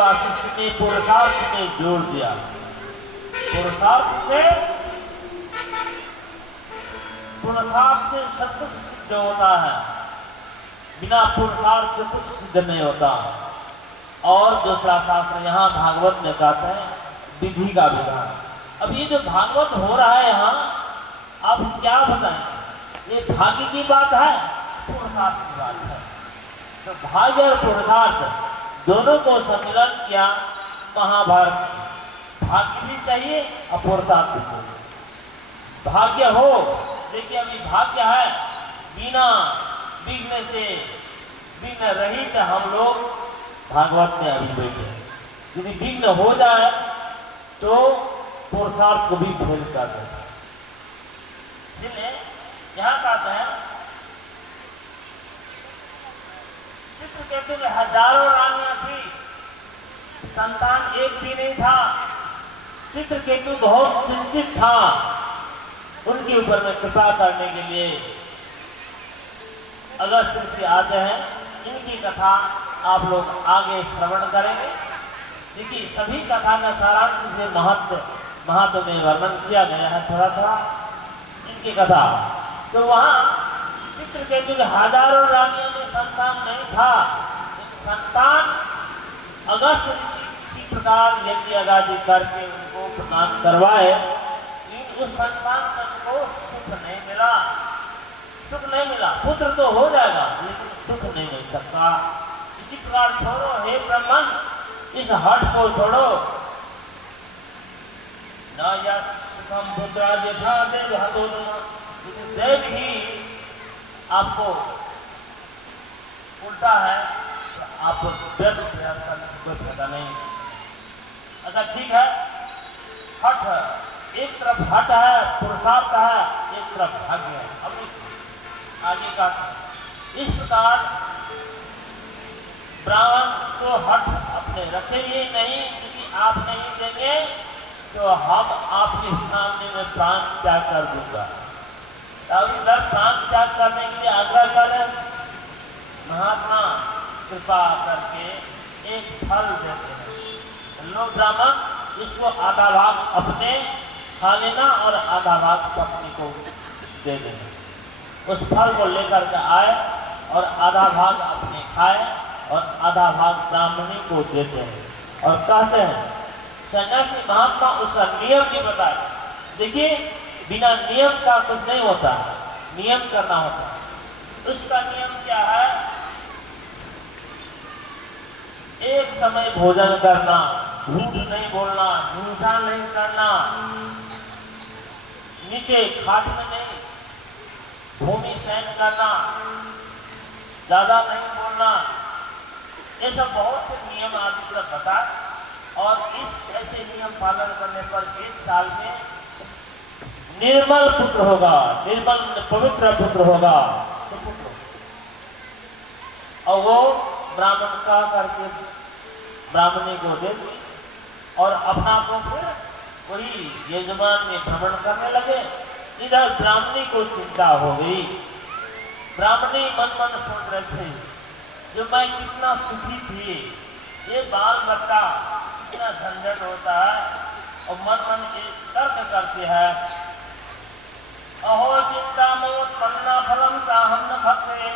वासिष्ठ ने पुरुषार्थ में जोड़ दिया। पुरुषार्थ से सब कुछ सिद्ध होता है, बिना पुरुषार्थ से कुछ सिद्ध नहीं होता। और दूसरा शास्त्र यहाँ भागवत में कहते हैं विधि का विधान। अब ये जो भागवत हो रहा है यहाँ, आप क्या बताएं, ये भाग्य की बात है, पुरुषार्थ की बात है। तो भाग्य और पुरुषार्थ दोनों को सम्मिलन किया महाभारत। भाग्य भी चाहिए और पुरुषार्थ भी चाहिए। भाग्य हो, देखिए अभी भाग्य है, बिना विघ्न से, विघ्न रहित हम लोग भागवत में अभी बैठे। यदि विघ्न हो जाए तो पुरुषार्थ को भी फेल कर देता है। इसलिए यहाँ कहते हैं चित्रकेतु के हजारों रानियां थी, संतान एक भी नहीं था। चित्रकेतु बहुत चिंतित था, उनके ऊपर में कृपा करने के लिए अगस्त ऋषि आते हैं। इनकी कथा आप लोग आगे श्रवण करेंगे। देखिए सभी कथा का सारांश से महत्व में वर्णन किया गया है थोड़ा थोड़ा इनकी कथा। तो वहाँ चित्रकेतु के हजारों रानियों में संतान नहीं था। संतान अगस्त ऋषि किसी प्रकार यज्ञ आदि करके उनको प्रदान करवाए, लेकिन उस संतान से उनको सुख नहीं मिला। पुत्र तो हो जाएगा लेकिन सुख नहीं मिल सकता। इसी प्रकार छोड़ो हे ब्राह्मण, इस हट को छोड़ो। न या सुखम पुत्र यथा देव हतो देव ही आपको उल्टा है, तो आपको व्यर्थ प्रयास करने से कोई फायदा नहीं। अच्छा ठीक है, हठ है, एक तरफ हठ है, पुरुषार्थ है, एक तरफ भाग्य है। अब आगे का इस प्रकार ब्राह्मण को हठ अपने रखेंगे नहीं, क्योंकि आप नहीं देंगे तो हम आपके सामने में प्राण त्याग कर दूंगा। तब इधर प्राण त्याग करने के लिए आग्रह करें, महात्मा कृपा करके एक फल देते हैं। लो ब्राह्मण, इसको आधा भाग अपने खा लेना और आधा भाग पत्नी को दे देना। उस फल को लेकर के आए और आधा भाग अपने खाए और आधा भाग ब्राह्मणी को देते हैं और कहते हैं सन्यासी महात्मा उसका नियम नहीं बताए। देखिए बिना नियम का कुछ नहीं होता, नियम करना होता है। उसका नियम क्या है? एक समय भोजन करना, झूठ नहीं बोलना, हिंसा नहीं करना, नीचे खाट में नहीं, भूमि शयन करना, ज्यादा नहीं बोलना, ये सब बहुत से नियम आदि सब बता। और इस ऐसे नियम पालन करने पर 1 साल में निर्मल पुत्र होगा, निर्मल पवित्र पुत्र होगा, सुपुत्र। और वो ब्राह्मण का करके ब्राह्मणी को दे दी और अपना को फिर वही यजमान में भ्रमण करने लगे। इधर ब्राह्मणी को चिंता हो गई। ब्राह्मणी मन मन सोच रहे थे जो मैं कितना सुखी थी, ये बाल बच्चा इतना झंझट होता है, और मन मन तर्क करते हैं अहो चिंता मोत्पन्ना फलम चाहम न भक्ते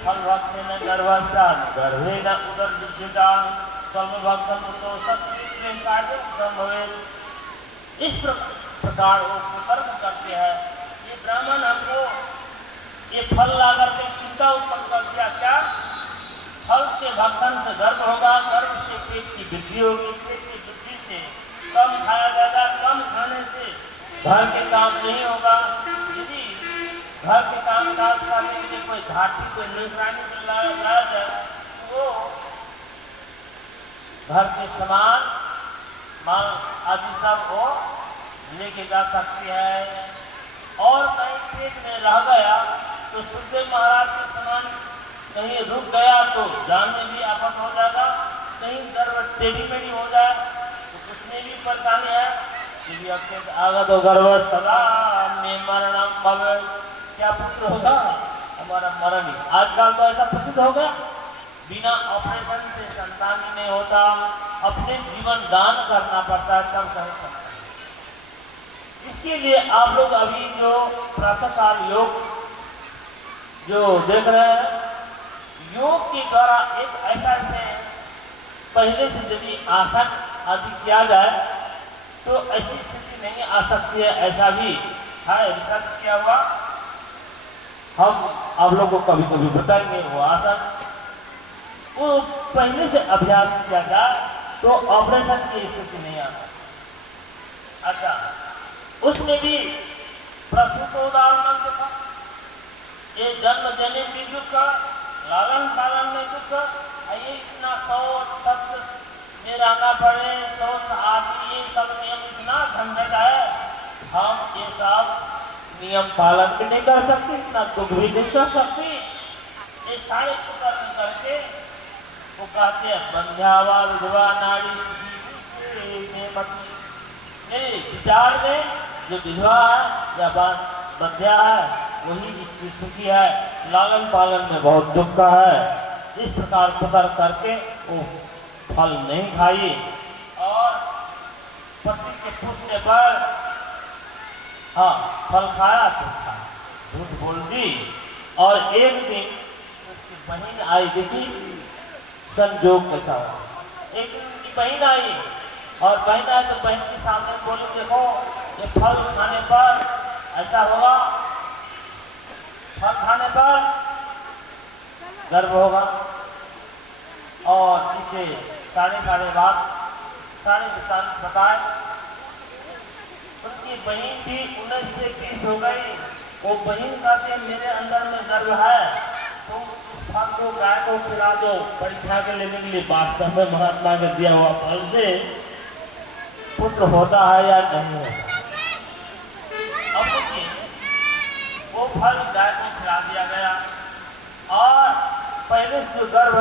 फल भक्ते न गर्भस्या गर्भे न उदर विद्युता स्वम भक्तम तो सत्य कार्य संभवे। इस प्रकार वो तर्क करते हैं। ये ब्राह्मण हमको ये फल ला करके चिंता उत्पन्न कर दिया। क्या? फल के भक्षण से गर्भ होगा, गर्भ से पेट की वृद्धि होगी, पेट की वृद्धि से कम खाया जाएगा, कम खाने से घर के काम नहीं होगा। यदि घर के काम काज करने के लिए कोई घाटी कोई निगरानी में लाया जाए तो घर के सामान माल आदि सब वो लेके जा सकती है। और कहीं पेट में रह गया तो सुखदेव महाराज के समान कहीं रुक गया तो जान में भी आफत हो जाएगा, कहीं गर्भ टेढ़ी मेढ़ी हो जाए तो उसमें भी परेशानी है। आगा तो गर्भस्थला में मरणम भवे, क्या पुत्र होगा? हमारा मरण ही। आजकल तो ऐसा प्रसिद्ध हो गया, बिना ऑपरेशन से संतान ही नहीं होता। अपने जीवन दान करना पड़ता है तब कह सकते हैं। इसके लिए आप लोग अभी जो प्रातःकाल योग जो देख रहे हैं, योग के द्वारा एक ऐसा से पहले से यदि आसन आदि किया जाए तो ऐसी स्थिति नहीं आ सकती है। ऐसा भी है, रिसर्च किया हुआ, हम आप लोगों को कभी कभी बताएंगे। वो आसन वो पहले से अभ्यास किया जाए तो ऑपरेशन की स्थिति नहीं आ सकती। अच्छा, उसमें भी प्रसूत उदाहरण देखा, ये जन्म देने में दुख, लालन पालन में दुख, ये इतना शौच सत्य में रहना पड़े, शौच आदि ये सब नियम इतना झंझट है, हम ये सब नियम पालन भी नहीं कर सकते, इतना दुख भी नहीं सह सकती। ये सारे कुकर्म करके वो कहते हैं बंध्यावा विधवा नारी मेरे विचार में जो विधवा है या बंध्या है वही स्त्री सुखी है, लालन पालन में बहुत दुख का है। इस प्रकार कुकर्म करके वो फल नहीं खाइए। और पति के पूछने पर हाँ फल खाया तो खाया, झूठ बोल दी। और एक दिन उसकी बहन आई, देखी संजोग कैसा हुआ। एक दिन उनकी बहन आई और बहन आए तो बहन के सामने बोली देखो ये फल खाने पर ऐसा होगा, फल खाने पर गर्भ होगा। और इसे सारे बात सारे बताए। उनकी बहन भी 19 से 20 हो गई। वो बहन कहते मेरे अंदर में गर्व है, तुम इस फल को गाय को खिला दो परीक्षा के लेने के लिए। वास्तव में महात्मा के दिया हुआ फल से पुत्र होता है या नहीं होता। अब देखिए वो फल गाय को खिला दिया गया और पहले से जो गर्भ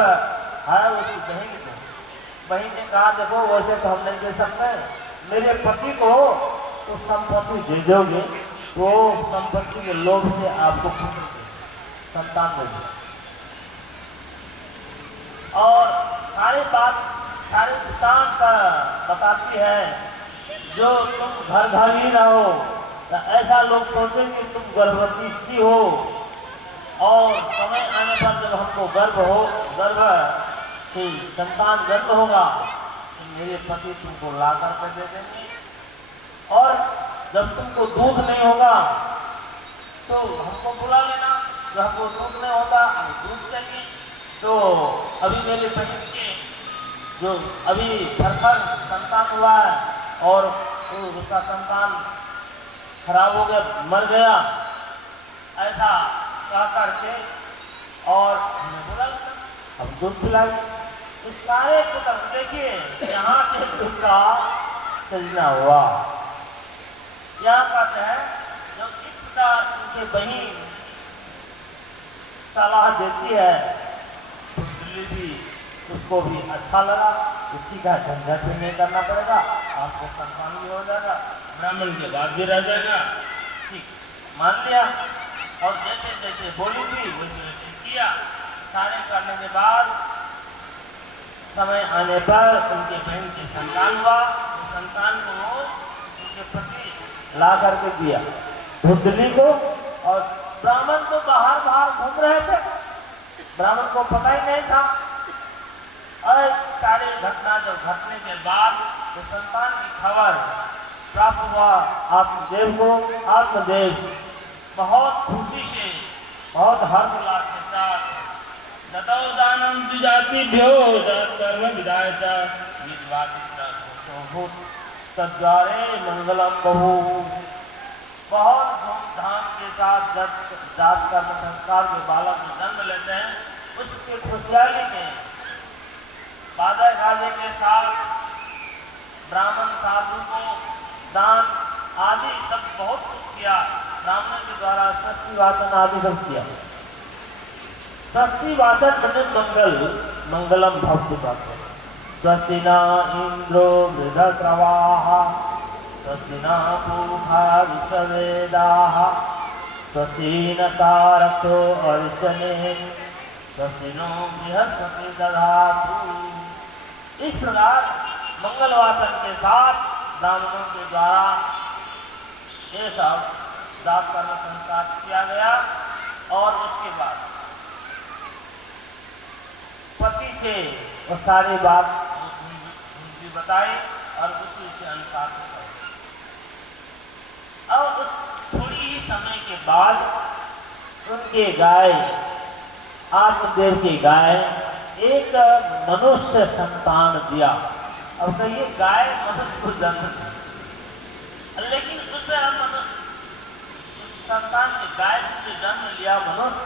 है उसकी बहन ने कहा देखो वैसे तो हम नहीं दे सकते, मेरे पति को तो संपत्ति दे दोगे तो संपत्ति के लोभ से आपको संतान देंगे। और सारे वृत्तांत बताती है, जो तुम घर ही रहो तो ऐसा लोग सोचेंगे तुम गर्भवती स्त्री हो, और समय आने पर जब हमको गर्भ से संतान जन्म होगा तो मेरे पति तुमको ला कर दे देंगे। और जब तुमको दूध नहीं होगा तो हमको बुला लेना, जब हमको दूध नहीं होगा दूध चाहिए। तो अभी मेरे बहन के जो अभी फरफर संतान हुआ है और उसका संतान खराब हो गया, मर गया, ऐसा कह करके और हमने बोला अब दूध पिलाई। तो सारे पुत्र देखिए यहाँ से दुख का सजना हुआ। यहाँ कहते हैं जब इस प्रकार उनके बहन सलाह देती है तो दिल्ली भी उसको भी अच्छा लगा, उसी का झंझट भी नहीं करना पड़ेगा, आपको संतान भी हो जाएगा, ब्राह्मण के बाद भी रह जाएगा। ठीक मान लिया और जैसे जैसे बोली थी वैसे वैसे किया। सारे करने के बाद समय आने पर उनके बहन के संतान हुआ। तो संतान को उनके पति ला करके दिया धुंधली को। और ब्राह्मण तो बाहर घूम रहे थे, ब्राह्मण को पता ही नहीं था। और सारी घटना जब घटने के बाद तो संतान की खबर प्राप्त हुआ आत्मदेव को। आत्मदेव बहुत खुशी से बहुत हर्षोल्लास के साथ दतौ दानम द्विजातिभ्यो कर्म विदाय च तद्वारे मंगलम बहु। बहुत धूमधाम के साथ जब जात कर्म संस्कार के बालक में जन्म लेते हैं उसके खुशहाली में बाजा गाजे के साथ ब्राह्मण साधु को दान आदि सब बहुत कुछ किया। ब्राह्मण के द्वारा षष्ठी वाचन आदि सब किया। षष्ठी वाचन बने मंगलम भक्ति वाचन। स्वस्ति न इंद्रो वृद्धश्रवाः स्वस्ति न पूषा विश्ववेदाः स्वस्ति न तारको अरिष्टनेमिः स्वस्ति नो बृहस्पति दधातु। इस प्रकार मंगल वाचन के साथ ब्राह्मणों के द्वारा ये सब जाप कर्म संस्कार किया गया। और उसके बाद पति से वो सारी बात उनकी बताई और उसी से अनुसार से कही। अब उस थोड़ी ही समय के बाद उनके गाय, आत्मदेव की गाय एक मनुष्य संतान दिया। अब कहिए गाय मनुष्य को जन्म दी, लेकिन उस संतान ने गाय से जो जन्म लिया मनुष्य,